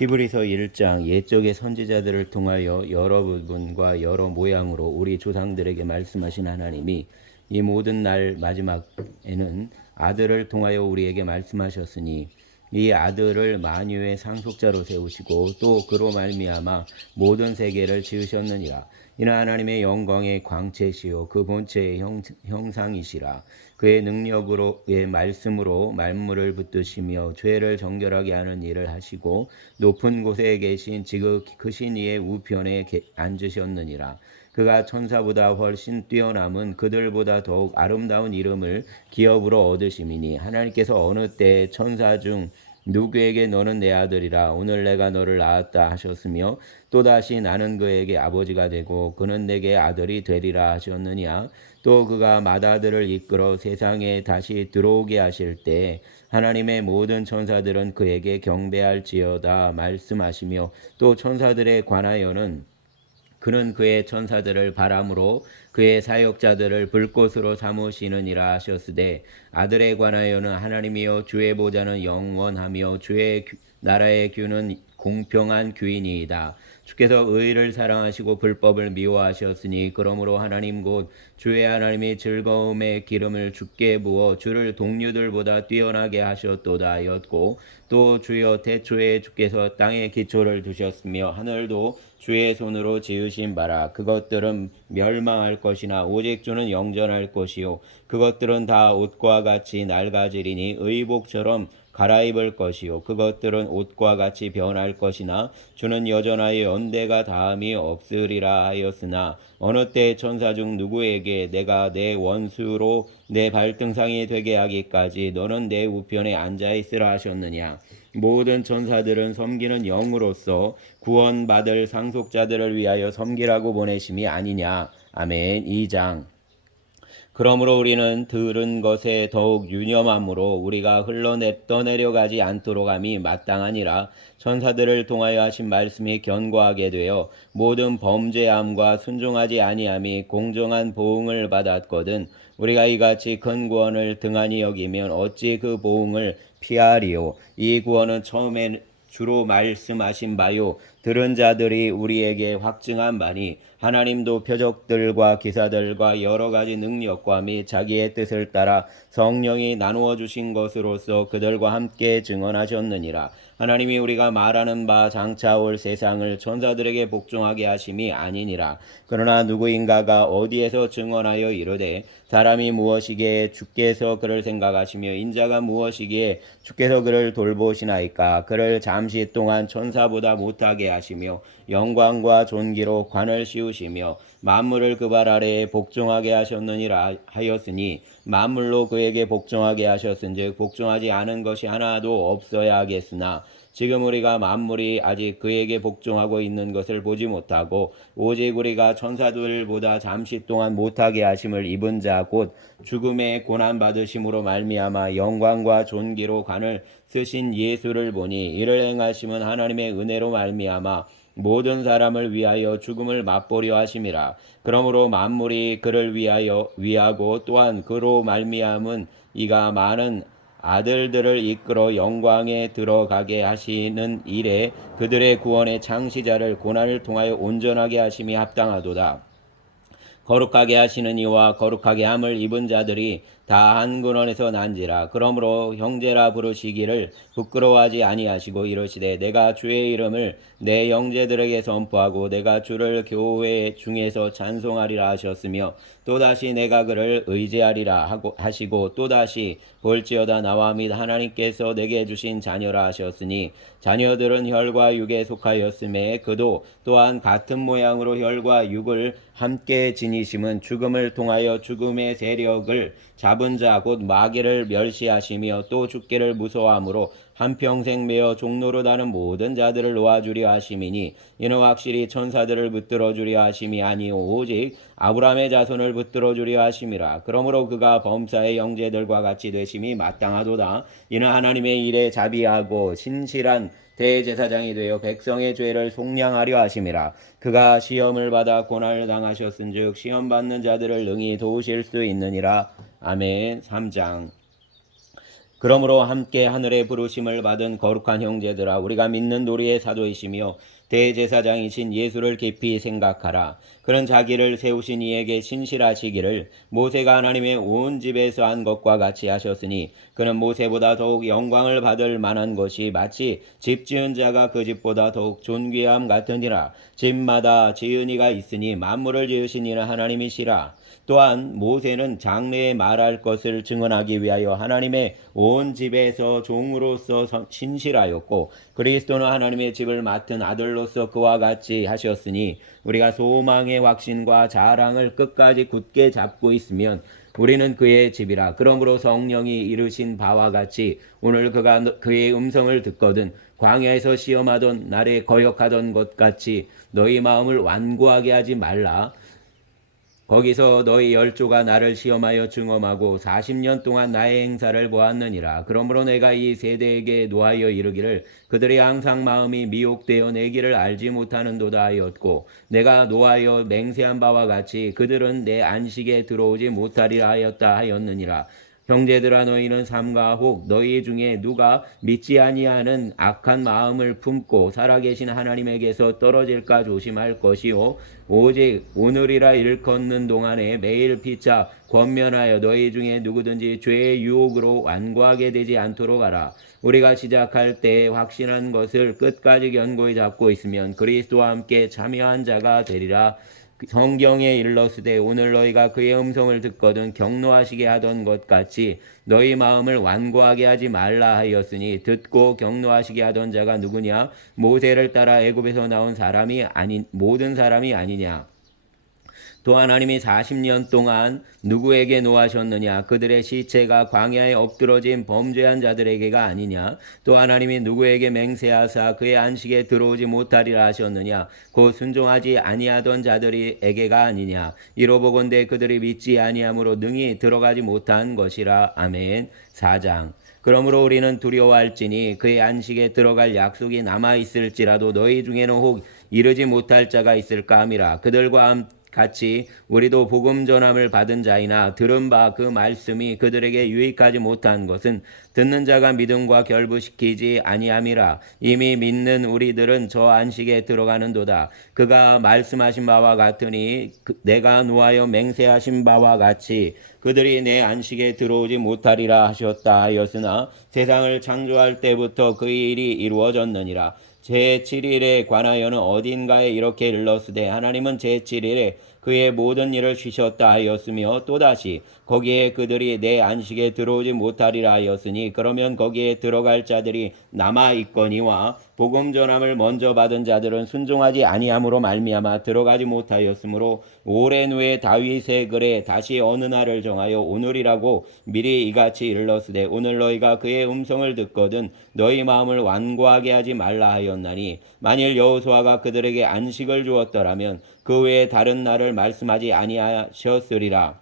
히브리서 1장 옛적의 선지자들을 통하여 여러 부분과 여러 모양으로 우리 조상들에게 말씀하신 하나님이 이 모든 날 마지막에는 아들을 통하여 우리에게 말씀하셨으니 이 아들을 만유의 상속자로 세우시고 또 그로 말미암아 모든 세계를 지으셨느니라. 이는 하나님의 영광의 광채시요 그 본체의 형상이시라. 그의 능력으로의 말씀으로 만물을 붙드시며 죄를 정결하게 하는 일을 하시고 높은 곳에 계신 지극히 크신 이의 우편에 앉으셨느니라. 그가 천사보다 훨씬 뛰어남은 그들보다 더욱 아름다운 이름을 기업으로 얻으심이니 하나님께서 어느 때에 천사 중 누구에게 너는 내 아들이라 오늘 내가 너를 낳았다 하셨으며 또다시 나는 그에게 아버지가 되고 그는 내게 아들이 되리라 하셨느냐. 또 그가 맏아들을 이끌어 세상에 다시 들어오게 하실 때 하나님의 모든 천사들은 그에게 경배할지어다 말씀하시며 또 천사들에 관하여는 그는 그의 천사들을 바람으로 그의 사역자들을 불꽃으로 삼으시느니라 하셨으되 아들에 관하여는 하나님이여 주의 보좌는 영원하며 주의 나라의 규는 공평한 규이니이다. 주께서 의를 사랑하시고 불법을 미워하셨으니 그러므로 하나님 곧 주의 하나님이 즐거움의 기름을 주께 부어 주를 동류들보다 뛰어나게 하셨도다 하였고 또 주여 태초에 주께서 땅에 기초를 두셨으며 하늘도 주의 손으로 지으신 바라. 그것들은 멸망할 것이나 오직 주는 영전할 것이요 그것들은 다 옷과 같이 낡아지리니 의복처럼 갈아입을 것이요 그것들은 옷과 같이 변할 것이나 주는 여전하여 연대가 다함이 없으리라 하였으나 어느 때 천사 중 누구에게 내가 내 원수로 내 발등상이 되게 하기까지 너는 내 우편에 앉아있으라 하셨느냐. 모든 천사들은 섬기는 영으로서 구원받을 상속자들을 위하여 섬기라고 보내심이 아니냐. 아멘. 2장. 그러므로 우리는 들은 것에 더욱 유념함으로 우리가 떠내려가지 않도록 함이 마땅하니라. 천사들을 통하여 하신 말씀이 견고하게 되어 모든 범죄함과 순종하지 아니함이 공정한 보응을 받았거든 우리가 이같이 큰 구원을 등한히 여기면 어찌 그 보응을 피하리요. 이 구원은 처음에 주로 말씀하신 바요 들은 자들이 우리에게 확증한 바니 하나님도 표적들과 기사들과 여러 가지 능력과 및 자기의 뜻을 따라 성령이 나누어 주신 것으로서 그들과 함께 증언하셨느니라. 하나님이 우리가 말하는 바 장차 올 세상을 천사들에게 복종하게 하심이 아니니라. 그러나 누구인가가 어디에서 증언하여 이르되 사람이 무엇이기에 주께서 그를 생각하시며 인자가 무엇이기에 주께서 그를 돌보시나이까. 그를 잠시 동안 천사보다 못하게 하시며 영광과 존귀로 관을 씌우시며 만물을 그 발 아래에 복종하게 하셨느니라 하였으니 만물로 그에게 복종하게 하셨은즉 복종하지 않은 것이 하나도 없어야 하겠으나 지금 우리가 만물이 아직 그에게 복종하고 있는 것을 보지 못하고 오직 우리가 천사들보다 잠시 동안 못하게 하심을 입은 자 곧 죽음의 고난 받으심으로 말미암아 영광과 존귀로 관을 쓰신 예수를 보니 이를 행하심은 하나님의 은혜로 말미암아 모든 사람을 위하여 죽음을 맛보려 하심이라. 그러므로 만물이 그를 위하고 또한 그로 말미암은 이가 많은 아들들을 이끌어 영광에 들어가게 하시는 일에 그들의 구원의 창시자를 고난을 통하여 온전하게 하심이 합당하도다. 거룩하게 하시는 이와 거룩하게 함을 입은 자들이 다 한 근원에서 난지라. 그러므로 형제라 부르시기를 부끄러워하지 아니하시고 이르시되 내가 주의 이름을 내 형제들에게 선포하고 내가 주를 교회 중에서 찬송하리라 하셨으며 또다시 내가 그를 의지하리라 하시고 또다시 볼지어다 나와 및 하나님께서 내게 주신 자녀라 하셨으니 자녀들은 혈과 육에 속하였음에 그도 또한 같은 모양으로 혈과 육을 함께 지니심은 죽음을 통하여 죽음의 세력을 잡은 자 곧 마귀를 멸시하시며 또 죽기를 무서워함으로 한평생 매어 종로로 다는 모든 자들을 놓아주려 하심이니 이는 확실히 천사들을 붙들어 주려 하심이 아니오 오직 아브라함의 자손을 붙들어 주려 하심이라. 그러므로 그가 범사의 형제들과 같이 되심이 마땅하도다. 이는 하나님의 일에 자비하고 신실한 대제사장이 되어 백성의 죄를 속량하려 하심이라. 그가 시험을 받아 고난을 당하셨은즉 시험 받는 자들을 능히 도우실 수 있느니라. 아멘. 3장. 그러므로 함께 하늘의 부르심을 받은 거룩한 형제들아, 우리가 믿는 우리의 사도이시며 대제사장이신 예수를 깊이 생각하라. 그는 자기를 세우신 이에게 신실하시기를 모세가 하나님의 온 집에서 한 것과 같이 하셨으니, 그는 모세보다 더욱 영광을 받을 만한 것이 마치 집 지은 자가 그 집보다 더욱 존귀함 같으니라. 집마다 지은 이가 있으니 만물을 지으신 이는 하나님이시라. 또한 모세는 장래에 말할 것을 증언하기 위하여 하나님의 온 집에서 종으로서 신실하였고, 그리스도는 하나님의 집을 맡은 아들로서 그와 같이 하셨으니, 우리가 소망의 확신과 자랑을 끝까지 굳게 잡고 있으면 우리는 그의 집이라. 그러므로 성령이 이르신 바와 같이 오늘 그가 그의 음성을 듣거든 광야에서 시험하던 날에 거역하던 것 같이 너희 마음을 완고하게 하지 말라. 거기서 너희 열조가 나를 시험하여 증언하고 40년 동안 나의 행사를 보았느니라. 그러므로 내가 이 세대에게 노하여 이르기를 그들이 항상 마음이 미혹되어 내 길을 알지 못하는도다 하였고, 내가 노하여 맹세한 바와 같이 그들은 내 안식에 들어오지 못하리라 하였다 하였느니라. 형제들아, 너희는 삼가 혹 너희 중에 누가 믿지 아니하는 악한 마음을 품고 살아계신 하나님에게서 떨어질까 조심할 것이요, 오직 오늘이라 일컫는 동안에 매일 피차 권면하여 너희 중에 누구든지 죄의 유혹으로 완고하게 되지 않도록 하라. 우리가 시작할 때 확신한 것을 끝까지 견고히 잡고 있으면 그리스도와 함께 참여한 자가 되리라. 성경에 일렀으되 오늘 너희가 그의 음성을 듣거든 경노하시게 하던 것 같이 너희 마음을 완고하게 하지 말라 하였으니, 듣고 경노하시게 하던 자가 누구냐? 모세를 따라 애굽에서 나온 사람이 아닌 모든 사람이 아니냐? 또 하나님이 40년 동안 누구에게 노하셨느냐? 그들의 시체가 광야에 엎드러진 범죄한 자들에게가 아니냐? 또 하나님이 누구에게 맹세하사 그의 안식에 들어오지 못하리라 하셨느냐? 곧 순종하지 아니하던 자들에게가 아니냐? 이로보건대 그들이 믿지 아니함으로 능히 들어가지 못한 것이라. 아멘. 4장. 그러므로 우리는 두려워할지니 그의 안식에 들어갈 약속이 남아있을지라도 너희 중에는 혹 이르지 못할 자가 있을까 함이라. 그들과 같이 우리도 복음 전함을 받은 자이나 들은 바 그 말씀이 그들에게 유익하지 못한 것은 듣는 자가 믿음과 결부시키지 아니함이라. 이미 믿는 우리들은 저 안식에 들어가는도다. 그가 말씀하신 바와 같으니 내가 노하여 맹세하신 바와 같이 그들이 내 안식에 들어오지 못하리라 하셨다 하였으나 세상을 창조할 때부터 그 일이 이루어졌느니라. 제7일에 관하여는 어딘가에 이렇게 일렀으되 하나님은 제7일에 그의 모든 일을 쉬셨다 하였으며, 또다시 거기에 그들이 내 안식에 들어오지 못하리라 하였으니, 그러면 거기에 들어갈 자들이 남아있거니와 복음 전함을 먼저 받은 자들은 순종하지 아니함으로 말미암아 들어가지 못하였으므로, 오랜 후에 다윗의 글에 다시 어느 날을 정하여 오늘이라고 미리 이같이 일렀으되 오늘 너희가 그의 음성을 듣거든 너희 마음을 완고하게 하지 말라 하였나니, 만일 여호수아가 그들에게 안식을 주었더라면 그 외에 다른 날을 말씀하지 아니하셨으리라.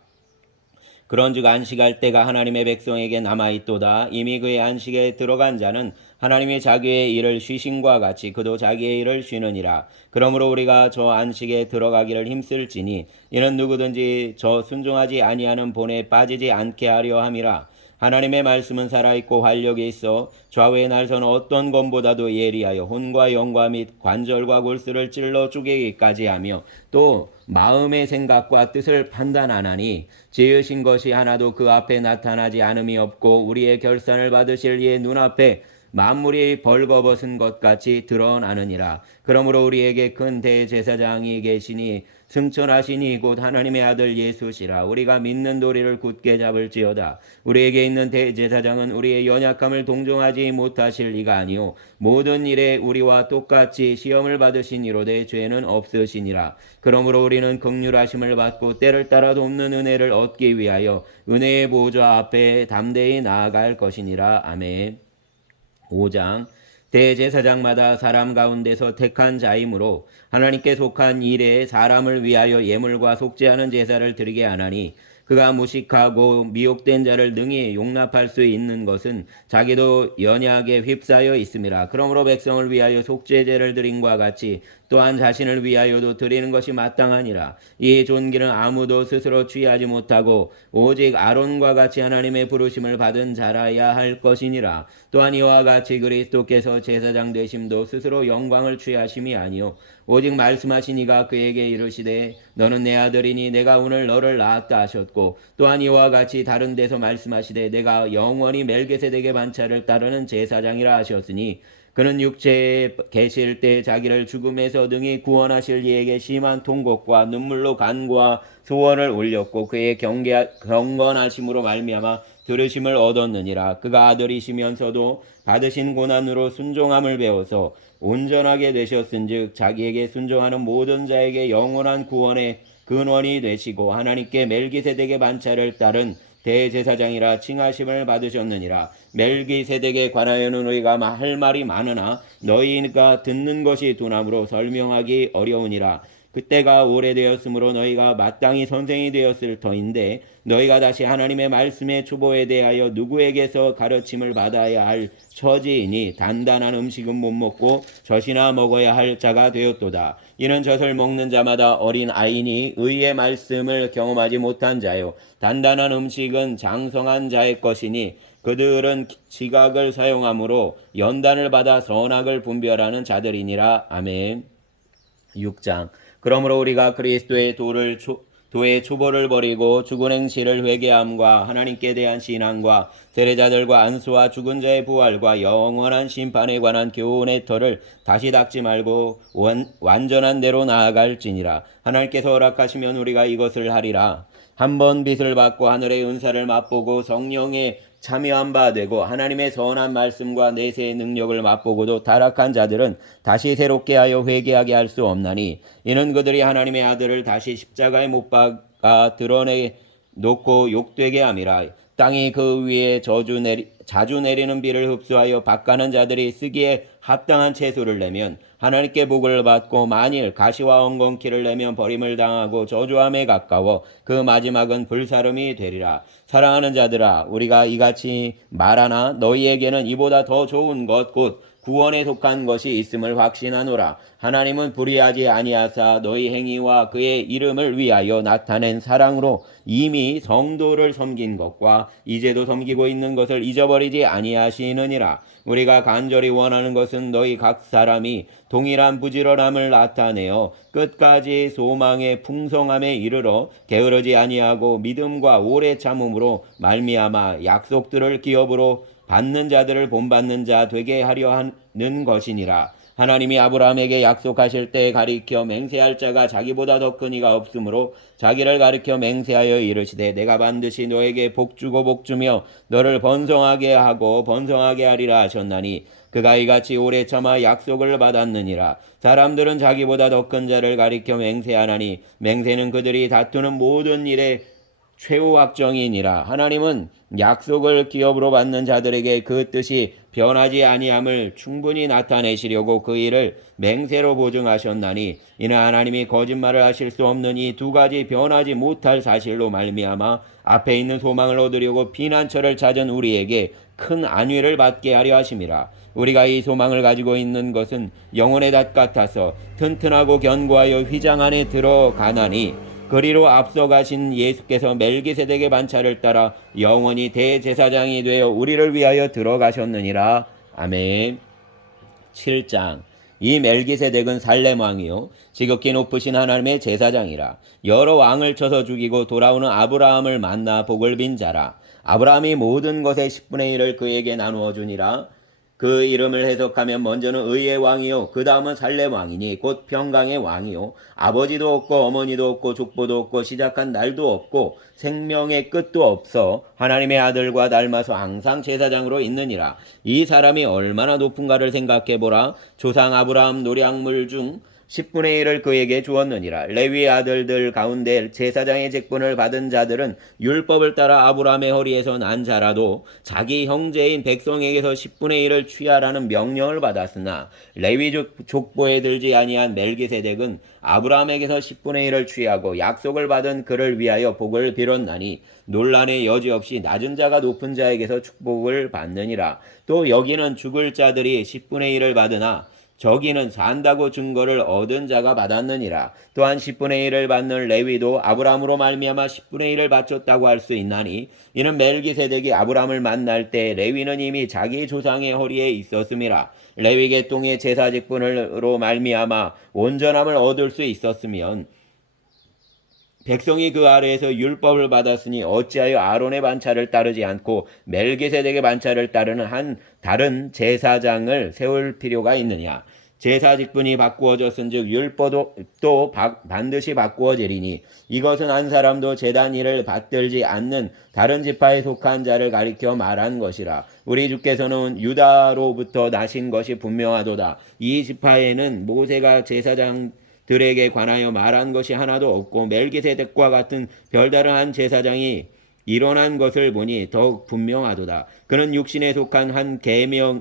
그런즉 안식할 때가 하나님의 백성에게 남아있도다. 이미 그의 안식에 들어간 자는 하나님이 자기의 일을 쉬심과 같이 그도 자기의 일을 쉬느니라. 그러므로 우리가 저 안식에 들어가기를 힘쓸지니 이는 누구든지 저 순종하지 아니하는 본에 빠지지 않게 하려 함이라. 하나님의 말씀은 살아있고 활력이 있어 좌우의 날선 어떤 검보다도 예리하여 혼과 영과 및 관절과 골수를 찔러 쪼개기까지 하며 또 마음의 생각과 뜻을 판단하나니, 지으신 것이 하나도 그 앞에 나타나지 않음이 없고 우리의 결산을 받으실 이의 눈앞에 만물이 벌거벗은 것 같이 드러나느니라. 그러므로 우리에게 큰 대제사장이 계시니 승천하시니 곧 하나님의 아들 예수시라. 우리가 믿는 도리를 굳게 잡을지어다. 우리에게 있는 대제사장은 우리의 연약함을 동정하지 못하실 이가 아니요 모든 일에 우리와 똑같이 시험을 받으신 이로되 죄는 없으시니라. 그러므로 우리는 긍휼하심을 받고 때를 따라 돕는 은혜를 얻기 위하여 은혜의 보좌 앞에 담대히 나아갈 것이니라. 아멘. 5장. 대제사장마다 사람 가운데서 택한 자이므로 하나님께 속한 일에 사람을 위하여 예물과 속죄하는 제사를 드리게 하나니, 그가 무식하고 미혹된 자를 능히 용납할 수 있는 것은 자기도 연약에 휩싸여 있음이라. 그러므로 백성을 위하여 속죄제를 드림과 같이 또한 자신을 위하여도 드리는 것이 마땅하니라. 이 존귀는 아무도 스스로 취하지 못하고 오직 아론과 같이 하나님의 부르심을 받은 자라야 할 것이니라. 또한 이와 같이 그리스도께서 제사장 되심도 스스로 영광을 취하심이 아니요 오직 말씀하신 이가 그에게 이르시되 너는 내 아들이니 내가 오늘 너를 낳았다 하셨고, 또한 이와 같이 다른 데서 말씀하시되 내가 영원히 멜기세덱의 반차를 따르는 제사장이라 하셨으니, 그는 육체에 계실 때 자기를 죽음에서 능히 구원하실 이에게 심한 통곡과 눈물로 간구와 소원을 올렸고 그의 경건하심으로 말미암아 들으심을 얻었느니라. 그가 아들이시면서도 받으신 고난으로 순종함을 배워서 온전하게 되셨은즉 자기에게 순종하는 모든 자에게 영원한 구원의 근원이 되시고 하나님께 멜기세덱의 반차를 따른 대제사장이라 칭하심을 받으셨느니라. 멜기세덱에 관하여는 우리가 할 말이 많으나 너희가 듣는 것이 둔함으로 설명하기 어려우니라. 그때가 오래되었으므로 너희가 마땅히 선생이 되었을 터인데 너희가 다시 하나님의 말씀의 초보에 대하여 누구에게서 가르침을 받아야 할 처지이니 단단한 음식은 못 먹고 젖이나 먹어야 할 자가 되었도다. 이는 젖을 먹는 자마다 어린 아이니 의의 말씀을 경험하지 못한 자요 단단한 음식은 장성한 자의 것이니 그들은 지각을 사용하므로 연단을 받아 선악을 분별하는 자들이니라. 아멘. 6장. 그러므로 우리가 그리스도의 도의 초보를 버리고 죽은 행실을 회개함과 하나님께 대한 신앙과 세례자들과 안수와 죽은 자의 부활과 영원한 심판에 관한 교훈의 터를 다시 닦지 말고 완전한 대로 나아갈지니라. 하나님께서 허락하시면 우리가 이것을 하리라. 한번 빛을 받고 하늘의 은사를 맛보고 성령의 참여한 바 되고 하나님의 선한 말씀과 내세의 능력을 맛보고도 타락한 자들은 다시 새롭게 하여 회개하게 할 수 없나니, 이는 그들이 하나님의 아들을 다시 십자가에 못 박아 드러내 놓고 욕되게 함이라. 땅이 그 위에 자주 내리는 비를 흡수하여 밭가는 자들이 쓰기에 합당한 채소를 내면 하나님께 복을 받고, 만일 가시와 엉겅퀴를 내면 버림을 당하고 저주함에 가까워 그 마지막은 불사름이 되리라. 사랑하는 자들아, 우리가 이같이 말하나 너희에게는 이보다 더 좋은 것 곧 구원에 속한 것이 있음을 확신하노라. 하나님은 불의하지 아니하사 너희 행위와 그의 이름을 위하여 나타낸 사랑으로 이미 성도를 섬긴 것과 이제도 섬기고 있는 것을 잊어버리지 아니하시느니라. 우리가 간절히 원하는 것은 너희 각 사람이 동일한 부지런함을 나타내어 끝까지 소망의 풍성함에 이르러 게으르지 아니하고 믿음과 오래 참음으로 말미암아 약속들을 기업으로 받는 자들을 본받는 자 되게 하려 하는 것이니라. 하나님이 아브라함에게 약속하실 때 가리켜 맹세할 자가 자기보다 더 큰 이가 없으므로 자기를 가리켜 맹세하여 이르시되 내가 반드시 너에게 복주고 복주며 너를 번성하게 하고 번성하게 하리라 하셨나니, 그가 이같이 오래 참아 약속을 받았느니라. 사람들은 자기보다 더 큰 자를 가리켜 맹세하나니 맹세는 그들이 다투는 모든 일에 최후 확정이니라. 하나님은 약속을 기업으로 받는 자들에게 그 뜻이 변하지 아니함을 충분히 나타내시려고 그 일을 맹세로 보증하셨나니, 이는 하나님이 거짓말을 하실 수 없는 이 두 가지 변하지 못할 사실로 말미암아 앞에 있는 소망을 얻으려고 피난처를 찾은 우리에게 큰 안위를 받게 하려 하심이라. 우리가 이 소망을 가지고 있는 것은 영혼의 닷 같아서 튼튼하고 견고하여 휘장 안에 들어가나니, 그리로 앞서가신 예수께서 멜기세덱의 반차를 따라 영원히 대제사장이 되어 우리를 위하여 들어가셨느니라. 아멘. 7장. 이 멜기세덱은 살렘 왕이요 지극히 높으신 하나님의 제사장이라. 여러 왕을 쳐서 죽이고 돌아오는 아브라함을 만나 복을 빈 자라. 아브라함이 모든 것의 10분의 1을 그에게 나누어 주니라. 그 이름을 해석하면 먼저는 의의 왕이요 그 다음은 살렘 왕이니 곧 평강의 왕이요 아버지도 없고 어머니도 없고 족보도 없고 시작한 날도 없고 생명의 끝도 없어 하나님의 아들과 닮아서 항상 제사장으로 있느니라. 이 사람이 얼마나 높은가를 생각해보라. 조상 아브라함 노량물 중 10분의 1을 그에게 주었느니라. 레위 아들들 가운데 제사장의 직분을 받은 자들은 율법을 따라 아브라함의 허리에서 난 자라도 자기 형제인 백성에게서 10분의 1을 취하라는 명령을 받았으나 레위 족보에 들지 아니한 멜기세덱은 아브라함에게서 10분의 1을 취하고 약속을 받은 그를 위하여 복을 빌었나니 논란의 여지 없이 낮은 자가 높은 자에게서 축복을 받느니라. 또 여기는 죽을 자들이 10분의 1을 받으나 저기는 산다고 증거를 얻은 자가 받았느니라. 또한 10분의 1을 받는 레위도 아브라함으로 말미암아 10분의 1을 바쳤다고 할 수 있나니 이는 멜기세덱이 아브라함을 만날 때 레위는 이미 자기 조상의 허리에 있었음이라. 레위 계통의 제사 직분으로 말미암아 온전함을 얻을 수 있었으면 백성이 그 아래에서 율법을 받았으니 어찌하여 아론의 반차를 따르지 않고 멜기세덱의 반차를 따르는 다른 제사장을 세울 필요가 있느냐. 제사 직분이 바꾸어졌은즉 율법도 반드시 바꾸어지리니 이것은 한 사람도 제단 일을 받들지 않는 다른 지파에 속한 자를 가리켜 말한 것이라. 우리 주께서는 유다로부터 나신 것이 분명하도다. 이 지파에는 모세가 제사장 들에게 관하여 말한 것이 하나도 없고 멜기세덱과 같은 별다른 한 제사장이 일어난 것을 보니 더욱 분명하도다. 그는 육신에 속한 한 계명의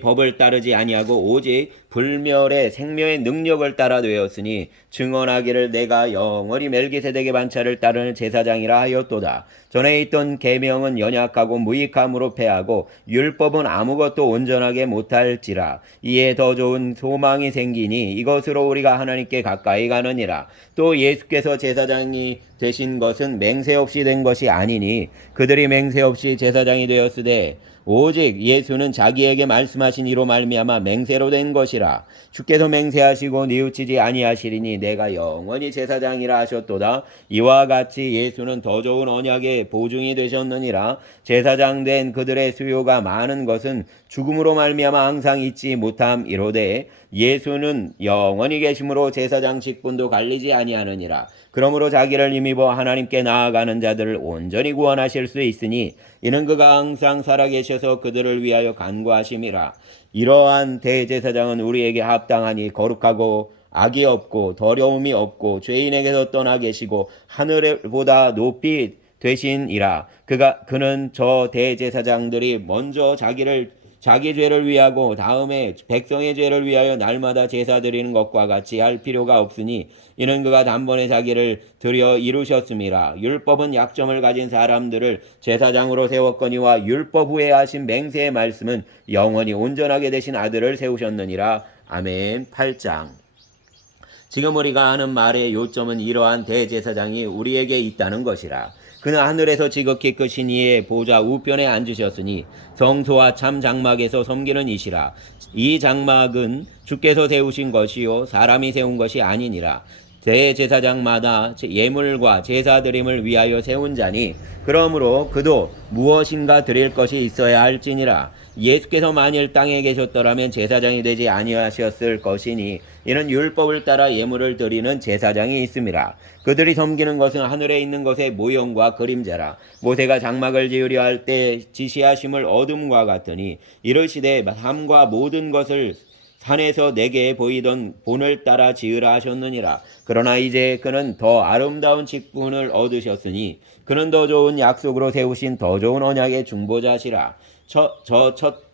법을 따르지 아니하고 오직 불멸의 생명의 능력을 따라 되었으니 증언하기를 내가 영원히 멜기세덱의 반차를 따르는 제사장이라 하였도다. 전에 있던 계명은 연약하고 무익함으로 패하고 율법은 아무것도 온전하게 못할지라. 이에 더 좋은 소망이 생기니 이것으로 우리가 하나님께 가까이 가느니라. 또 예수께서 제사장이 되신 것은 맹세 없이 된 것이 아니니 그들이 맹세 없이 제사장이 되었으되 오직 예수는 자기에게 말씀하신 이로 말미암아 맹세로 된 것이라. 주께서 맹세하시고 뉘우치지 아니하시리니 내가 영원히 제사장이라 하셨도다. 이와 같이 예수는 더 좋은 언약의 보증이 되셨느니라. 제사장 된 그들의 수요가 많은 것은 죽음으로 말미암아 항상 잊지 못함이로되 예수는 영원히 계심으로 제사장 직분도 갈리지 아니하느니라. 그러므로 자기를 힘입어 하나님께 나아가는 자들을 온전히 구원하실 수 있으니 이는 그가 항상 살아계셔서 그들을 위하여 간구하심이라. 이러한 대제사장은 우리에게 합당하니 거룩하고 악이 없고 더러움이 없고 죄인에게서 떠나 계시고 하늘보다 높이 되신이라. 그는 저 대제사장들이 먼저 자기 죄를 위하고 다음에 백성의 죄를 위하여 날마다 제사 드리는 것과 같이 할 필요가 없으니 이는 그가 단번에 자기를 드려 이루셨음이라. 율법은 약점을 가진 사람들을 제사장으로 세웠거니와 율법 후에 하신 맹세의 말씀은 영원히 온전하게 되신 아들을 세우셨느니라. 아멘. 8장. 지금 우리가 하는 말의 요점은 이러한 대제사장이 우리에게 있다는 것이라. 그는 하늘에서 지극히 크신 이의 보좌 우편에 앉으셨으니 성소와 참 장막에서 섬기는 이시라. 이 장막은 주께서 세우신 것이요 사람이 세운 것이 아니니라. 대제사장마다 예물과 제사 드림을 위하여 세운 자니 그러므로 그도 무엇인가 드릴 것이 있어야 할지니라. 예수께서 만일 땅에 계셨더라면 제사장이 되지 아니하셨을 것이니 이는 율법을 따라 예물을 드리는 제사장이 있음이라. 그들이 섬기는 것은 하늘에 있는 것의 모형과 그림자라. 모세가 장막을 지으려 할 때 지시하심을 어둠과 같으니 이르시되 삶과 모든 것을 산에서 내게 보이던 본을 따라 지으라 하셨느니라. 그러나 이제 그는 더 아름다운 직분을 얻으셨으니 그는 더 좋은 약속으로 세우신 더 좋은 언약의 중보자시라. 첫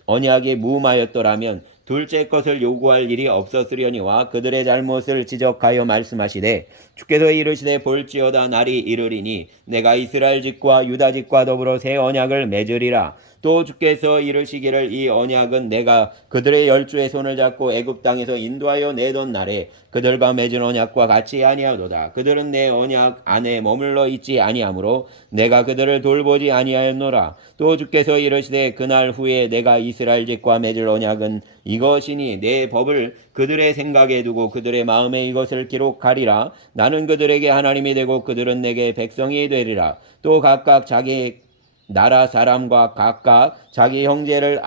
언약이 무음하였더라면 둘째 것을 요구할 일이 없었으려니와 그들의 잘못을 지적하여 말씀하시되 주께서 이르시되 볼지어다 날이 이르리니 내가 이스라엘 집과 유다 집과 더불어 새 언약을 맺으리라. 또 주께서 이르시기를 이 언약은 내가 그들의 열주의 손을 잡고 애굽 땅에서 인도하여 내던 날에 그들과 맺은 언약과 같이 아니하도다. 그들은 내 언약 안에 머물러 있지 아니하므로 내가 그들을 돌보지 아니하였노라. 또 주께서 이르시되 그날 후에 내가 이스라엘 집과 맺을 언약은 이것이니 내 법을 그들의 생각에 두고 그들의 마음에 이것을 기록하리라. 나는 그들에게 하나님이 되고 그들은 내게 백성이 되리라. 또 각각 자기 나라 사람과 각각 자기 형제를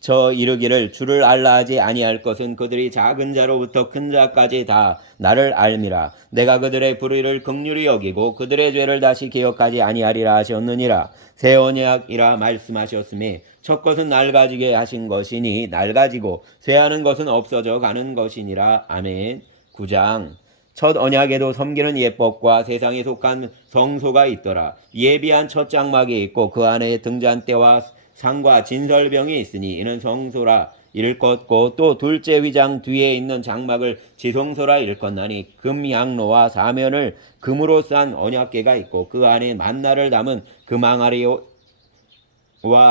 저 이르기를 주를 알라 하지 아니할 것은 그들이 작은 자로부터 큰 자까지 다 나를 알미라. 내가 그들의 불의를 긍휼히 여기고 그들의 죄를 다시 기억하지 아니하리라 하셨느니라. 새 언약이라 말씀하셨으니 첫 것은 낡아지게 하신 것이니 낡아지고 쇠하는 것은 없어져 가는 것이니라. 아멘. 9장. 첫 언약에도 섬기는 예법과 세상에 속한 성소가 있더라. 예비한 첫 장막이 있고 그 안에 등잔대와 상과 진설병이 있으니 이는 성소라 일컫고 또 둘째 휘장 뒤에 있는 장막을 지성소라 일컫나니 금향로와 사면을 금으로 싼 언약궤가 있고 그 안에 만나를 담은 금항아리와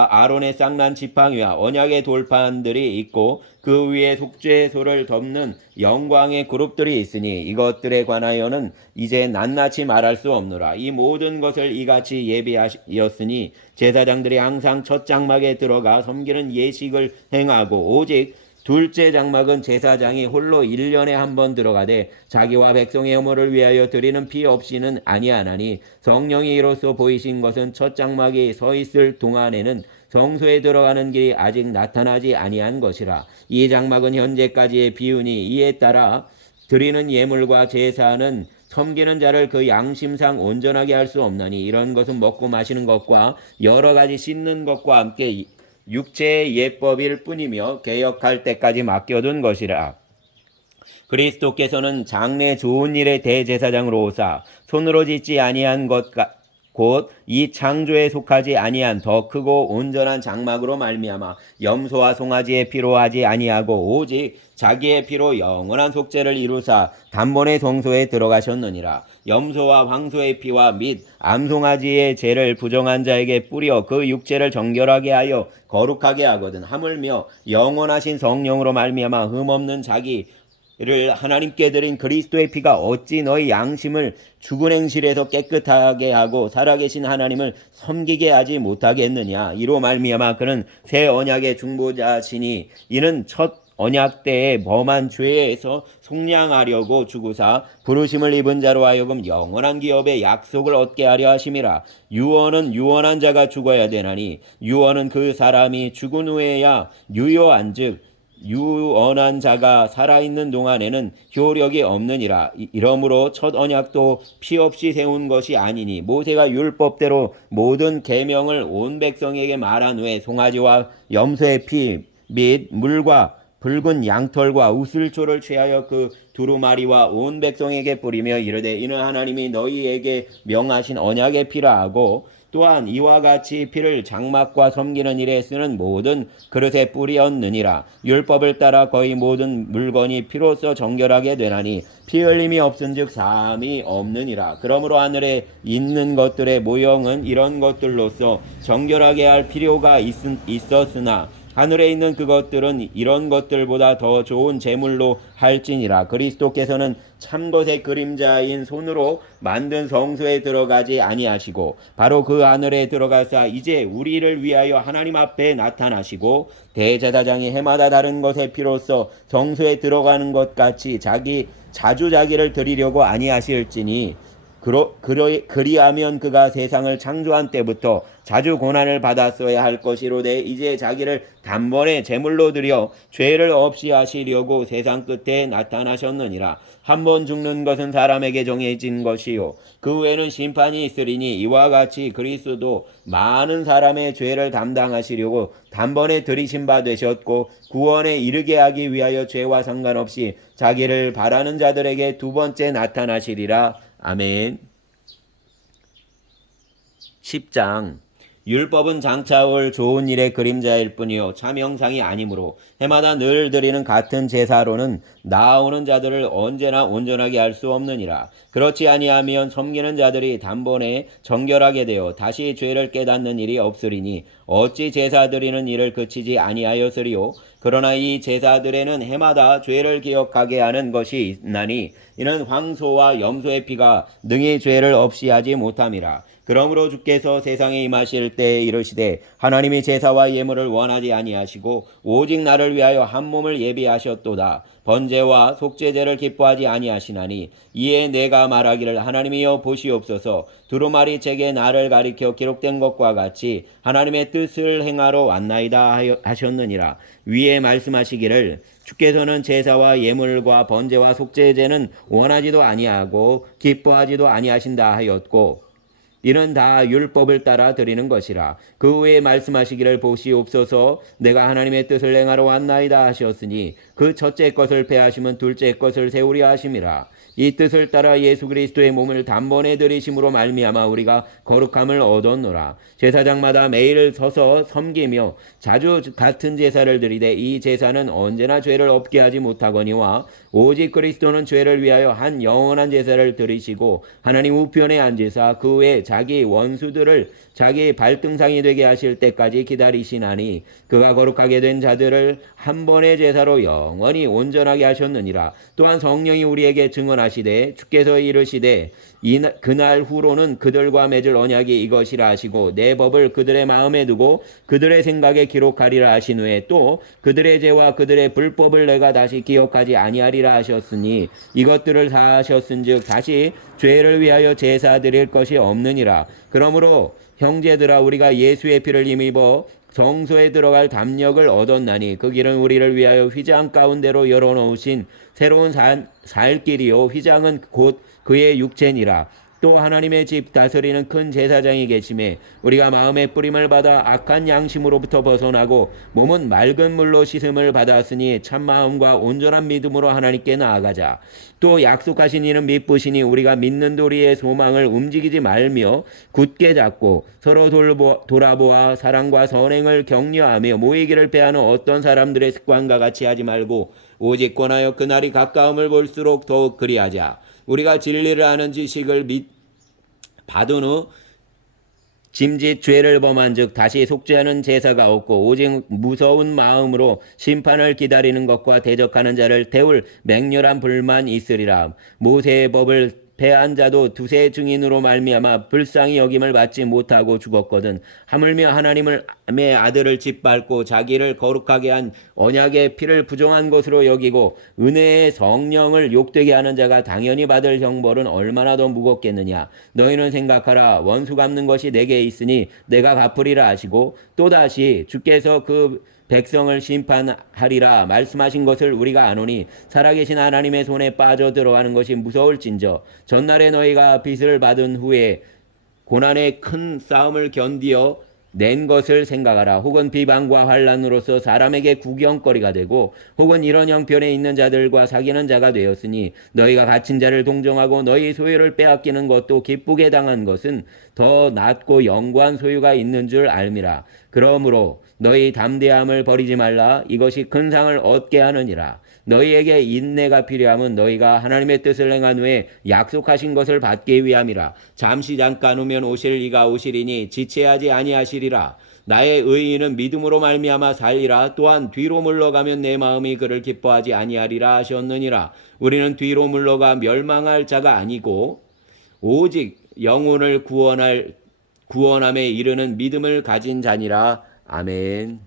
아론의 쌍난 지팡이와 언약의 돌판들이 있고 그 위에 속죄소를 덮는 영광의 그룹들이 있으니 이것들에 관하여는 이제 낱낱이 말할 수 없노라. 이 모든 것을 이같이 예비하였으니 제사장들이 항상 첫 장막에 들어가 섬기는 예식을 행하고 오직 둘째 장막은 제사장이 홀로 1년에 한 번 들어가되 자기와 백성의 혐오를 위하여 드리는 피 없이는 아니하나니 성령이 이로써 보이신 것은 첫 장막이 서 있을 동안에는 성소에 들어가는 길이 아직 나타나지 아니한 것이라. 이 장막은 현재까지의 비유니 이에 따라 드리는 예물과 제사는 섬기는 자를 그 양심상 온전하게 할 수 없나니 이런 것은 먹고 마시는 것과 여러 가지 씻는 것과 함께 육체의 예법일 뿐이며 개혁할 때까지 맡겨둔 것이라. 그리스도께서는 장래 좋은 일의 대제사장으로 오사 손으로 짓지 아니한 것 곧 이 창조에 속하지 아니한 더 크고 온전한 장막으로 말미암아 염소와 송아지의 피로 하지 아니하고 오직 자기의 피로 영원한 속죄를 이루사 단번에 성소에 들어가셨느니라. 염소와 황소의 피와 및 암송아지의 죄를 부정한 자에게 뿌려 그 육체를 정결하게 하여 거룩하게 하거든. 하물며 영원하신 성령으로 말미암아 흠없는 자기를 하나님께 드린 그리스도의 피가 어찌 너희 양심을 죽은 행실에서 깨끗하게 하고 살아계신 하나님을 섬기게 하지 못하겠느냐. 이로 말미암아 그는 새 언약의 중보자시니 이는 첫 언약 때에 범한 죄에서 속량하려고 주구사 부르심을 입은 자로 하여금 영원한 기업의 약속을 얻게 하려 하심이라. 유언은 유언한 자가 죽어야 되나니 유언은 그 사람이 죽은 후에야 유효한즉 유언한 자가 살아있는 동안에는 효력이 없느니라. 이러므로 첫 언약도 피 없이 세운 것이 아니니 모세가 율법대로 모든 계명을 온 백성에게 말한 후에 송아지와 염소의 피 및 물과 붉은 양털과 우슬초를 취하여 그 두루마리와 온 백성에게 뿌리며 이르되 이는 하나님이 너희에게 명하신 언약의 피라 하고 또한 이와 같이 피를 장막과 섬기는 일에 쓰는 모든 그릇에 뿌리었느니라. 율법을 따라 거의 모든 물건이 피로써 정결하게 되나니 피 흘림이 없은즉 사함이 없느니라. 그러므로 하늘에 있는 것들의 모형은 이런 것들로서 정결하게 할 필요가 있었으나 하늘에 있는 그것들은 이런 것들보다 더 좋은 제물로 할지니라. 그리스도께서는 참것의 그림자인 손으로 만든 성소에 들어가지 아니하시고 바로 그 하늘에 들어가사 이제 우리를 위하여 하나님 앞에 나타나시고 대제사장이 해마다 다른 것의 피로써 성소에 들어가는 것 같이 자주 자기를 드리려고 아니하실지니 그리하면 그가 세상을 창조한 때부터 자주 고난을 받았어야 할 것이로되 이제 자기를 단번에 제물로 드려 죄를 없이 하시려고 세상 끝에 나타나셨느니라. 한 번 죽는 것은 사람에게 정해진 것이요 그 후에는 심판이 있으리니 이와 같이 그리스도도 많은 사람의 죄를 담당하시려고 단번에 들이신 바 되셨고 구원에 이르게 하기 위하여 죄와 상관없이 자기를 바라는 자들에게 두 번째 나타나시리라. 아멘. 10장. 율법은 장차 올 좋은 일의 그림자일 뿐이요 참 형상이 아니므로 해마다 늘 드리는 같은 제사로는 나아오는 자들을 언제나 온전하게 할 수 없느니라. 그렇지 아니하면 섬기는 자들이 단번에 정결하게 되어 다시 죄를 깨닫는 일이 없으리니 어찌 제사 드리는 일을 그치지 아니하였으리요. 그러나 이 제사들에는 해마다 죄를 기억하게 하는 것이 있나니 이는 황소와 염소의 피가 능히 죄를 없이 하지 못함이라. 그러므로 주께서 세상에 임하실 때에 이르시되 하나님이 제사와 예물을 원하지 아니하시고 오직 나를 위하여 한 몸을 예비하셨도다. 번제와 속죄제를 기뻐하지 아니하시나니 이에 내가 말하기를 하나님이여 보시옵소서. 두루마리 책에 나를 가리켜 기록된 것과 같이 하나님의 뜻을 행하러 왔나이다 하셨느니라. 위에 말씀하시기를 주께서는 제사와 예물과 번제와 속죄제는 원하지도 아니하고 기뻐하지도 아니하신다 하였고 이는 다 율법을 따라 드리는 것이라. 그 후에 말씀하시기를 보시옵소서. 내가 하나님의 뜻을 행하러 왔나이다 하셨으니 그 첫째 것을 패하시면 둘째 것을 세우려 하심이라. 이 뜻을 따라 예수 그리스도의 몸을 단번에 들이심으로 말미암아 우리가 거룩함을 얻었노라. 제사장마다 매일 서서 섬기며 자주 같은 제사를 드리되 이 제사는 언제나 죄를 없게 하지 못하거니와 오직 그리스도는 죄를 위하여 한 영원한 제사를 드리시고 하나님 우편에 앉으사 그 후에 자기 원수들을 자기 발등상이 되게 하실 때까지 기다리시나니 그가 거룩하게 된 자들을 한 번의 제사로 영원히 온전하게 하셨느니라. 또한 성령이 우리에게 증언하시되 주께서 이르시되 그날 후로는 그들과 맺을 언약이 이것이라 하시고 내 법을 그들의 마음에 두고 그들의 생각에 기록하리라 하신 후에 또 그들의 죄와 그들의 불법을 내가 다시 기억하지 아니하리라 하셨으니 이것들을 다 하셨은즉 다시 죄를 위하여 제사 드릴 것이 없느니라. 그러므로 형제들아 우리가 예수의 피를 힘입어 성소에 들어갈 담력을 얻었나니 그 길은 우리를 위하여 휘장 가운데로 열어놓으신 새로운 살 길이요 휘장은 곧 그의 육체니라. 또 하나님의 집 다스리는 큰 제사장이 계심에 우리가 마음의 뿌림을 받아 악한 양심으로부터 벗어나고 몸은 맑은 물로 씻음을 받았으니 참마음과 온전한 믿음으로 하나님께 나아가자. 또 약속하신 이는 믿으시니 우리가 믿는 도리의 소망을 움직이지 말며 굳게 잡고 서로 돌아보아 사랑과 선행을 격려하며 모이기를 패하는 어떤 사람들의 습관과 같이 하지 말고 오직 권하여 그날이 가까움을 볼수록 더욱 그리하자. 우리가 진리를 아는 지식을 받은 후 짐짓 죄를 범한 즉 다시 속죄하는 제사가 없고 오직 무서운 마음으로 심판을 기다리는 것과 대적하는 자를 태울 맹렬한 불만 있으리라. 모세의 법을 패한 자도 두세 증인으로 말미암아 불쌍히 여김을 받지 못하고 죽었거든. 하물며 하나님의 아들을 짓밟고 자기를 거룩하게 한 언약의 피를 부정한 것으로 여기고 은혜의 성령을 욕되게 하는 자가 당연히 받을 형벌은 얼마나 더 무겁겠느냐. 너희는 생각하라. 원수 갚는 것이 내게 있으니 내가 갚으리라 하시고 또다시 주께서 그 백성을 심판하리라 말씀하신 것을 우리가 아노니 살아계신 하나님의 손에 빠져 들어가는 것이 무서울진저 전날에 너희가 빚을 받은 후에 고난의 큰 싸움을 견디어 낸 것을 생각하라. 혹은 비방과 환란으로서 사람에게 구경거리가 되고 혹은 이런 형편에 있는 자들과 사귀는 자가 되었으니 너희가 갇힌 자를 동정하고 너희 소유를 빼앗기는 것도 기쁘게 당한 것은 더 낫고 영구한 소유가 있는 줄 알미라. 그러므로 너희 담대함을 버리지 말라. 이것이 큰 상을 얻게 하느니라. 너희에게 인내가 필요함은 너희가 하나님의 뜻을 행한 후에 약속하신 것을 받기 위함이라. 잠시 잠깐 오면 오실 이가 오시리니 지체하지 아니하시리라. 나의 의인은 믿음으로 말미암아 살리라. 또한 뒤로 물러가면 내 마음이 그를 기뻐하지 아니하리라 하셨느니라. 우리는 뒤로 물러가 멸망할 자가 아니고 오직 영혼을 구원함에 이르는 믿음을 가진 자니라. 아멘.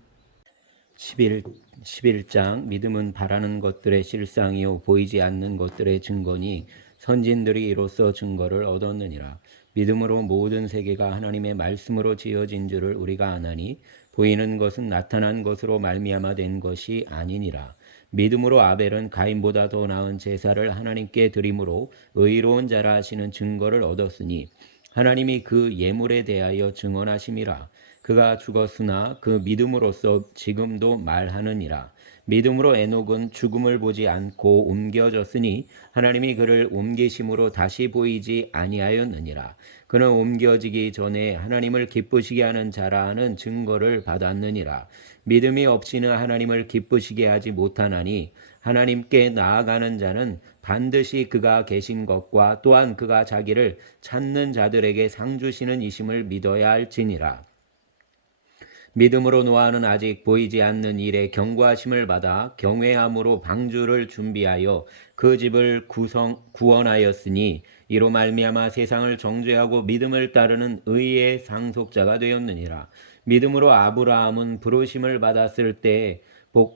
11장 믿음은 바라는 것들의 실상이요 보이지 않는 것들의 증거니 선진들이 이로써 증거를 얻었느니라. 믿음으로 모든 세계가 하나님의 말씀으로 지어진 줄을 우리가 아나니 보이는 것은 나타난 것으로 말미암아 된 것이 아니니라. 믿음으로 아벨은 가인보다 더 나은 제사를 하나님께 드림으로 의로운 자라 하시는 증거를 얻었으니 하나님이 그 예물에 대하여 증언하심이라. 그가 죽었으나 그 믿음으로써 지금도 말하느니라. 믿음으로 에녹은 죽음을 보지 않고 옮겨졌으니 하나님이 그를 옮기심으로 다시 보이지 아니하였느니라. 그는 옮겨지기 전에 하나님을 기쁘시게 하는 자라 하는 증거를 받았느니라. 믿음이 없이는 하나님을 기쁘시게 하지 못하나니 하나님께 나아가는 자는 반드시 그가 계신 것과 또한 그가 자기를 찾는 자들에게 상 주시는 이심을 믿어야 할지니라. 믿음으로 노아는 아직 보이지 않는 일에 경고하심을 받아 경외함으로 방주를 준비하여 그 집을 구원하였으니 이로 말미암아 세상을 정죄하고 믿음을 따르는 의의 상속자가 되었느니라. 믿음으로 아브라함은 부르심을 받았을 때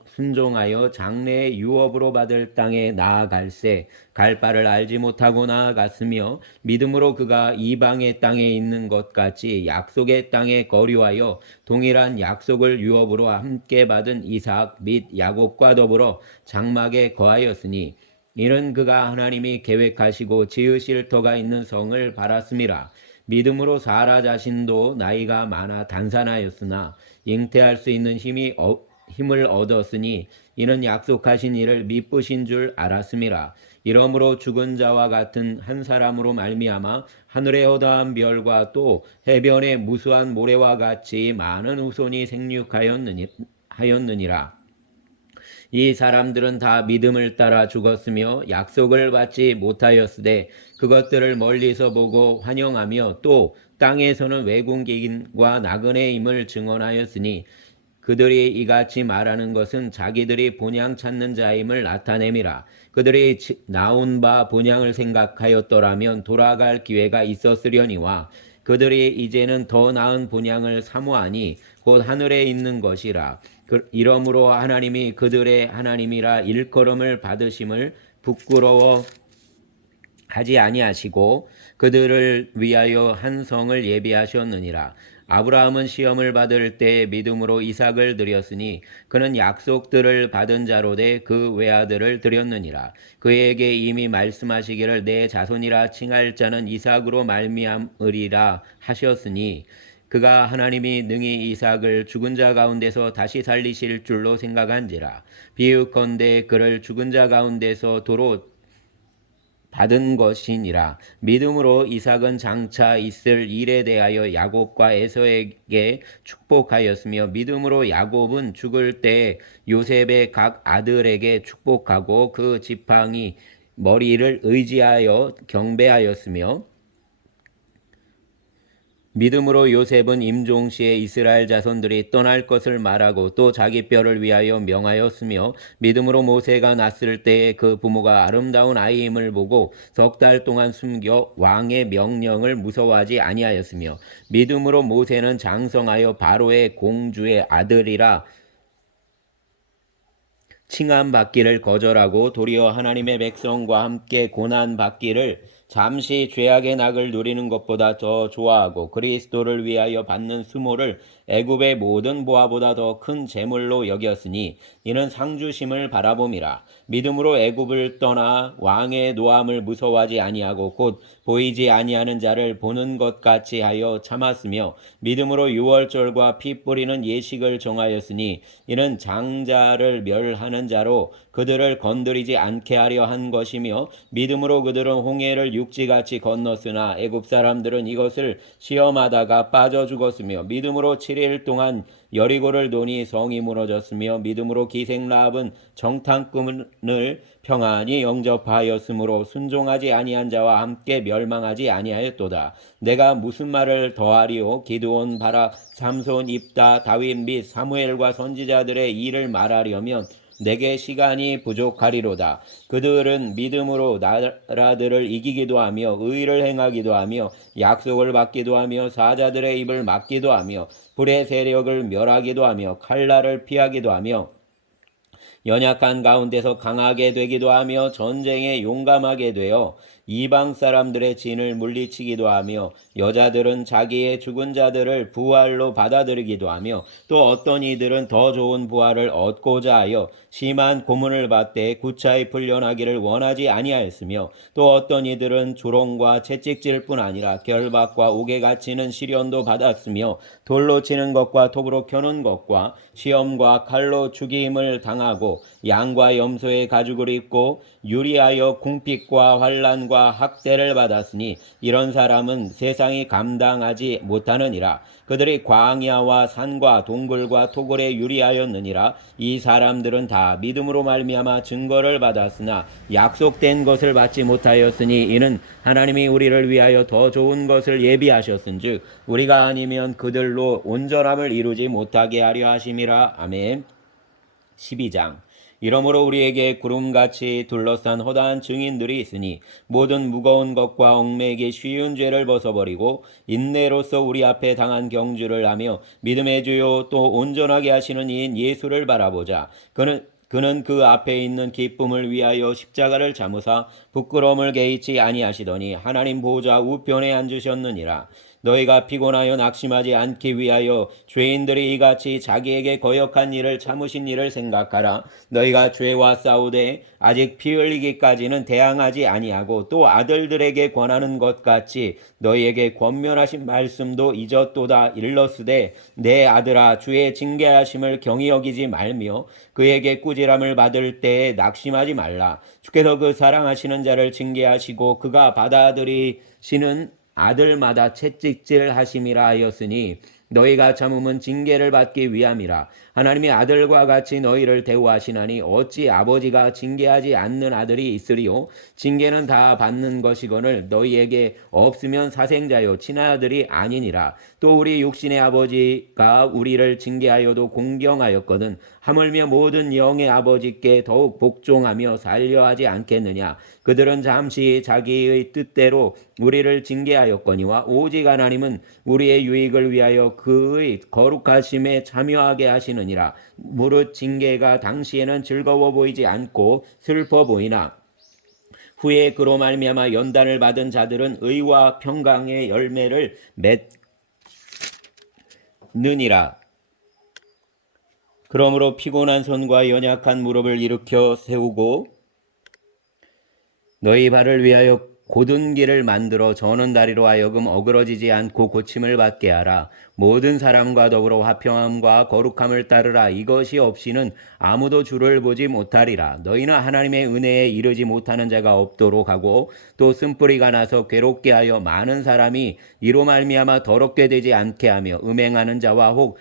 순종하여 장래의 유업으로 받을 땅에 나아갈새 갈 바를 알지 못하고 나아갔으며 믿음으로 그가 이방의 땅에 있는 것 같이 약속의 땅에 거류하여 동일한 약속을 유업으로 함께 받은 이삭 및 야곱과 더불어 장막에 거하였으니 이는 그가 하나님이 계획하시고 지으실 터가 있는 성을 바랐음이라. 믿음으로 사라 자신도 나이가 많아 단산하였으나 잉태할 수 있는 힘을 얻었으니 이는 약속하신 이를 미쁘신 줄 알았음이라. 이러므로 죽은 자와 같은 한 사람으로 말미암아 하늘의 허다한 별과 또 해변의 무수한 모래와 같이 많은 후손이 생육하였느니라. 이 사람들은 다 믿음을 따라 죽었으며 약속을 받지 못하였으되 그것들을 멀리서 보고 환영하며 또 땅에서는 외국인과 나그네임을 증언하였으니 그들이 이같이 말하는 것은 자기들이 본향 찾는 자임을 나타냄이라. 그들이 나온 바 본향을 생각하였더라면 돌아갈 기회가 있었으려니와 그들이 이제는 더 나은 본향을 사모하니 곧 하늘에 있는 것이라. 이러므로 하나님이 그들의 하나님이라 일컬음을 받으심을 부끄러워 하지 아니하시고 그들을 위하여 한 성을 예비하셨느니라. 아브라함은 시험을 받을 때 믿음으로 이삭을 드렸으니 그는 약속들을 받은 자로 돼 그 외아들을 드렸느니라. 그에게 이미 말씀하시기를 내 자손이라 칭할 자는 이삭으로 말미암으리라 하셨으니 그가 하나님이 능히 이삭을 죽은 자 가운데서 다시 살리실 줄로 생각한지라. 비유컨대 그를 죽은 자 가운데서 도로 받은 것이니라. 믿음으로 이삭은 장차 있을 일에 대하여 야곱과 에서에게 축복하였으며 믿음으로 야곱은 죽을 때 요셉의 각 아들에게 축복하고 그 지팡이 머리를 의지하여 경배하였으며 믿음으로 요셉은 임종시에 이스라엘 자손들이 떠날 것을 말하고 또 자기 뼈를 위하여 명하였으며 믿음으로 모세가 낳았을 때에 그 부모가 아름다운 아이임을 보고 석 달 동안 숨겨 왕의 명령을 무서워하지 아니하였으며 믿음으로 모세는 장성하여 바로의 공주의 아들이라 칭함받기를 거절하고 도리어 하나님의 백성과 함께 고난받기를 잠시 죄악의 낙을 누리는 것보다 더 좋아하고 그리스도를 위하여 받는 수모를 애굽의 모든 보화보다 더 큰 재물로 여겼으니 이는 상주심을 바라봄이라. 믿음으로 애굽을 떠나 왕의 노함을 무서워하지 아니하고 곧 보이지 아니하는 자를 보는 것 같이 하여 참았으며 믿음으로 유월절과 피 뿌리는 예식을 정하였으니 이는 장자를 멸하는 자로 그들을 건드리지 않게 하려 한 것이며 믿음으로 그들은 홍해를 육지같이 건넜으나 애굽 사람들은 이것을 시험하다가 빠져 죽었으며 믿음으로 7일 동안 여리고를 도니 성이 무너졌으며 믿음으로 기생 라합은 정탐꾼을 평안히 영접하였으므로 순종하지 아니한 자와 함께 멸망하지 아니하였도다. 내가 무슨 말을 더하리요? 기드온, 바락, 삼손, 입다, 다윗 및 사무엘과 선지자들의 일을 말하려면 내게 시간이 부족하리로다. 그들은 믿음으로 나라들을 이기기도 하며 의를 행하기도 하며 약속을 받기도 하며 사자들의 입을 막기도 하며 불의 세력을 멸하기도 하며 칼날을 피하기도 하며 연약한 가운데서 강하게 되기도 하며 전쟁에 용감하게 되어 이방 사람들의 진을 물리치기도 하며 여자들은 자기의 죽은 자들을 부활로 받아들이기도 하며 또 어떤 이들은 더 좋은 부활을 얻고자 하여 심한 고문을 받되 구차히 풀려나기를 원하지 아니하였으며 또 어떤 이들은 조롱과 채찍질 뿐 아니라 결박과 옥에 갇히는 시련도 받았으며 돌로 치는 것과 톱으로 켜는 것과 시험과 칼로 죽임을 당하고 양과 염소의 가죽을 입고 유리하여 궁핍과 환난과 고난과 학대를 받았으니 이런 사람은 세상이 감당하지 못하느니라. 그들이 광야와 산과 동굴과 토굴에 유리하였느니라. 이 사람들은 다 믿음으로 말미암아 증거를 받았으나 약속된 것을 받지 못하였으니 이는 하나님이 우리를 위하여 더 좋은 것을 예비하셨은즉 우리가 아니면 그들로 온전함을 이루지 못하게 하려 하심이라. 아멘. 12장. 이러므로 우리에게 구름같이 둘러싼 허다한 증인들이 있으니 모든 무거운 것과 얽매이기 쉬운 죄를 벗어버리고 인내로서 우리 앞에 당한 경주를 하며 믿음의 주요 또 온전하게 하시는 이인 예수를 바라보자. 그는 그 앞에 있는 기쁨을 위하여 십자가를 잠으사 부끄러움을 개의치 아니하시더니 하나님 보좌 우편에 앉으셨느니라. 너희가 피곤하여 낙심하지 않기 위하여 죄인들이 이같이 자기에게 거역한 일을 참으신 일을 생각하라. 너희가 죄와 싸우되 아직 피 흘리기까지는 대항하지 아니하고 또 아들들에게 권하는 것 같이 너희에게 권면하신 말씀도 잊었도다. 일렀으되 내 아들아 주의 징계하심을 경히 여기지 말며 그에게 꾸지람을 받을 때에 낙심하지 말라. 주께서 그 사랑하시는 자를 징계하시고 그가 받아들이시는 아들마다 채찍질 하심이라 하였으니 너희가 참음은 징계를 받기 위함이라. 하나님이 아들과 같이 너희를 대우하시나니 어찌 아버지가 징계하지 않는 아들이 있으리요. 징계는 다 받는 것이거늘 너희에게 없으면 사생자요 친아들이 아니니라. 또 우리 육신의 아버지가 우리를 징계하여도 공경하였거든 하물며 모든 영의 아버지께 더욱 복종하며 살려 하지 않겠느냐. 그들은 잠시 자기의 뜻대로 우리를 징계하였거니와 오직 하나님은 우리의 유익을 위하여 그의 거룩하심에 참여하게 하시느니라. 무릇 징계가 당시에는 즐거워 보이지 않고 슬퍼 보이나 후에 그로 말미암아 연단을 받은 자들은 의와 평강의 열매를 맺느니라. 그러므로 피곤한 손과 연약한 무릎을 일으켜 세우고 너희 발을 위하여 곧은 길을 만들어 저는 다리로 하여금 어그러지지 않고 고침을 받게 하라. 모든 사람과 더불어 화평함과 거룩함을 따르라. 이것이 없이는 아무도 주를 보지 못하리라. 너희는 하나님의 은혜에 이르지 못하는 자가 없도록 하고 또 쓴뿌리가 나서 괴롭게 하여 많은 사람이 이로 말미암아 더럽게 되지 않게 하며 음행하는 자와 혹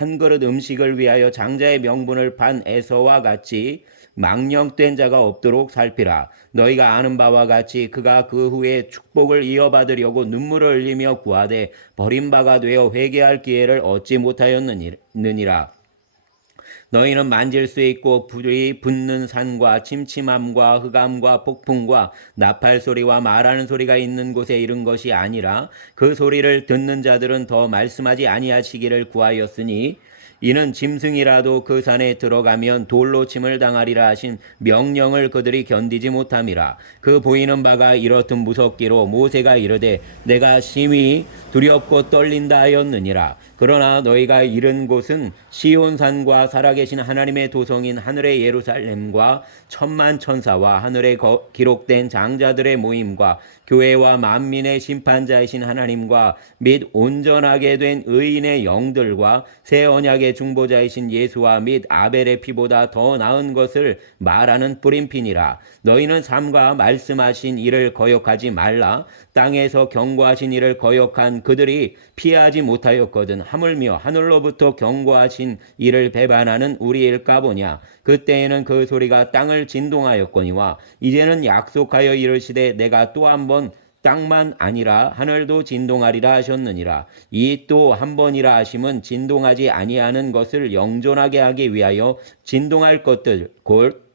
한 그릇 음식을 위하여 장자의 명분을 판 에서와 같이 망령된 자가 없도록 살피라. 너희가 아는 바와 같이 그가 그 후에 축복을 이어받으려고 눈물을 흘리며 구하되 버림바가 되어 회개할 기회를 얻지 못하였느니라. 너희는 만질 수 있고 불이 붙는 산과 침침함과 흑암과 폭풍과 나팔 소리와 말하는 소리가 있는 곳에 이른 것이 아니라 그 소리를 듣는 자들은 더 말씀하지 아니하시기를 구하였으니 이는 짐승이라도 그 산에 들어가면 돌로 침을 당하리라 하신 명령을 그들이 견디지 못함이라. 그 보이는 바가 이렇듯 무섭기로 모세가 이르되 내가 심히 두렵고 떨린다 하였느니라. 그러나 너희가 이른 곳은 시온산과 살아계신 하나님의 도성인 하늘의 예루살렘과 천만 천사와 하늘에 기록된 장자들의 모임과 교회와 만민의 심판자이신 하나님과 및 온전하게 된 의인의 영들과 새 언약의 중보자이신 예수와 및 아벨의 피보다 더 나은 것을 말하는 뿌림피니라. 너희는 삼가 말씀하신 이를 거역하지 말라. 땅에서 경고하신 이를 거역한 그들이 피하지 못하였거든 하물며 하늘로부터 경고하신 이를 배반하는 우리일까 보냐. 그때에는 그 소리가 땅을 진동하였거니와 이제는 약속하여 이르시되 내가 또 한 번 땅만 아니라 하늘도 진동하리라 하셨느니라. 이 또 한 번이라 하심은 진동하지 아니하는 것을 영존하게 하기 위하여 진동할 것들 곧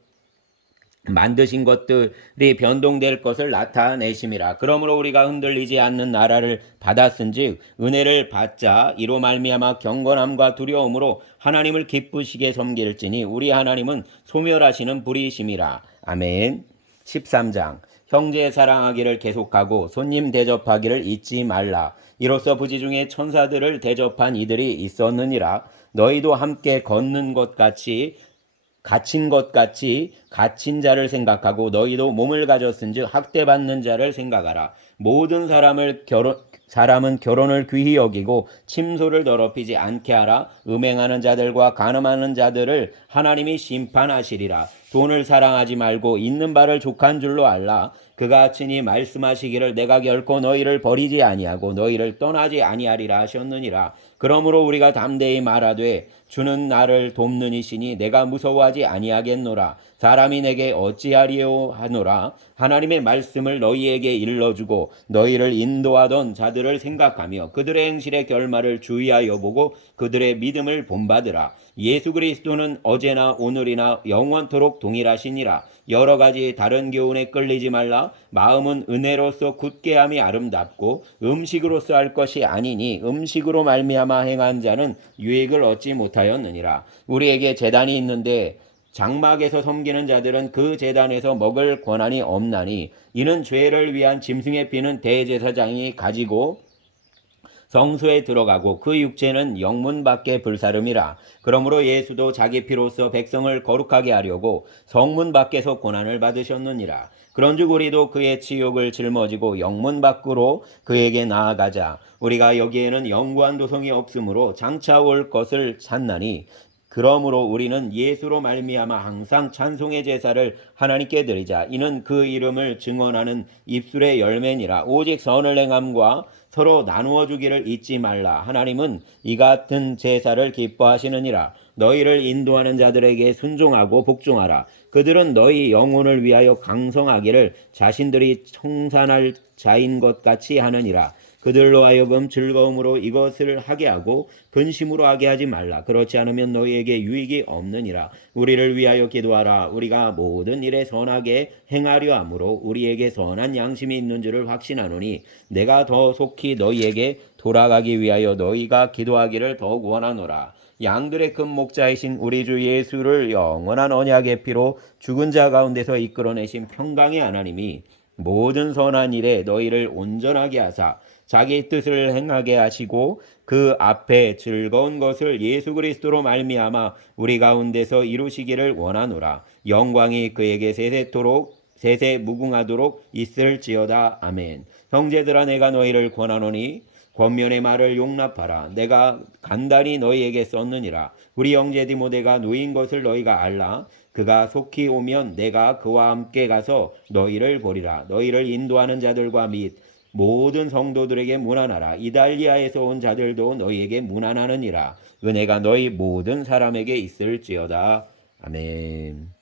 만드신 것들이 변동될 것을 나타내심이라. 그러므로 우리가 흔들리지 않는 나라를 받았은즉 은혜를 받자. 이로 말미암아 경건함과 두려움으로 하나님을 기쁘시게 섬길지니 우리 하나님은 소멸하시는 불이심이라. 아멘. 13장. 형제 사랑하기를 계속하고 손님 대접하기를 잊지 말라. 이로써 부지 중에 천사들을 대접한 이들이 있었느니라. 너희도 함께 걷는 것 같이 갇힌 것 같이 갇힌 자를 생각하고 너희도 몸을 가졌은즉 학대받는 자를 생각하라. 모든 사람은 결혼을 귀히 여기고 침소를 더럽히지 않게 하라. 음행하는 자들과 간음하는 자들을 하나님이 심판하시리라. 돈을 사랑하지 말고 있는 바를 족한 줄로 알라. 그가 친히 말씀하시기를 내가 결코 너희를 버리지 아니하고 너희를 떠나지 아니하리라 하셨느니라. 그러므로 우리가 담대히 말하되 주는 나를 돕는 이시니 내가 무서워하지 아니하겠노라. 사람이 내게 어찌하리요 하노라. 하나님의 말씀을 너희에게 일러주고 너희를 인도하던 자들을 생각하며 그들의 행실의 결말을 주의하여 보고 그들의 믿음을 본받으라. 예수 그리스도는 어제나 오늘이나 영원토록 동일하시니라. 여러 가지 다른 교훈에 끌리지 말라. 마음은 은혜로서 굳게 함이 아름답고 음식으로서 할 것이 아니니 음식으로 말미암아 행한 자는 유익을 얻지 못하였느니라. 우리에게 제단이 있는데 장막에서 섬기는 자들은 그 제단에서 먹을 권한이 없나니 이는 죄를 위한 짐승의 피는 대제사장이 가지고 성소에 들어가고 그 육체는 영문 밖에 불사름이라. 그러므로 예수도 자기 피로써 백성을 거룩하게 하려고 성문 밖에서 고난을 받으셨느니라. 그런즉 우리도 그의 치욕을 짊어지고 영문 밖으로 그에게 나아가자. 우리가 여기에는 영구한 도성이 없으므로 장차 올 것을 찾나니 그러므로 우리는 예수로 말미암아 항상 찬송의 제사를 하나님께 드리자. 이는 그 이름을 증언하는 입술의 열매니라. 오직 선을 행함과 서로 나누어 주기를 잊지 말라. 하나님은 이 같은 제사를 기뻐하시느니라. 너희를 인도하는 자들에게 순종하고 복종하라. 그들은 너희 영혼을 위하여 강성하기를 자신들이 청산할 자인 것 같이 하느니라. 그들로 하여금 즐거움으로 이것을 하게 하고 근심으로 하게 하지 말라. 그렇지 않으면 너희에게 유익이 없느니라. 우리를 위하여 기도하라. 우리가 모든 일에 선하게 행하려 함으로 우리에게 선한 양심이 있는 줄을 확신하노니 내가 더 속히 너희에게 돌아가기 위하여 너희가 기도하기를 더욱 원하노라. 양들의 큰 목자이신 우리 주 예수를 영원한 언약의 피로 죽은 자 가운데서 이끌어내신 평강의 하나님이 모든 선한 일에 너희를 온전하게 하사 자기 뜻을 행하게 하시고 그 앞에 즐거운 것을 예수 그리스도로 말미암아 우리 가운데서 이루시기를 원하노라. 영광이 그에게 세세 무궁하도록 있을지어다. 아멘. 형제들아 내가 너희를 권하노니 권면의 말을 용납하라. 내가 간단히 너희에게 썼느니라. 우리 형제 디모데가 누인 것을 너희가 알라. 그가 속히 오면 내가 그와 함께 가서 너희를 보리라. 너희를 인도하는 자들과 및 모든 성도들에게 문안하라. 이달리아에서 온 자들도 너희에게 문안하느니라. 은혜가 너희 모든 사람에게 있을지어다. 아멘.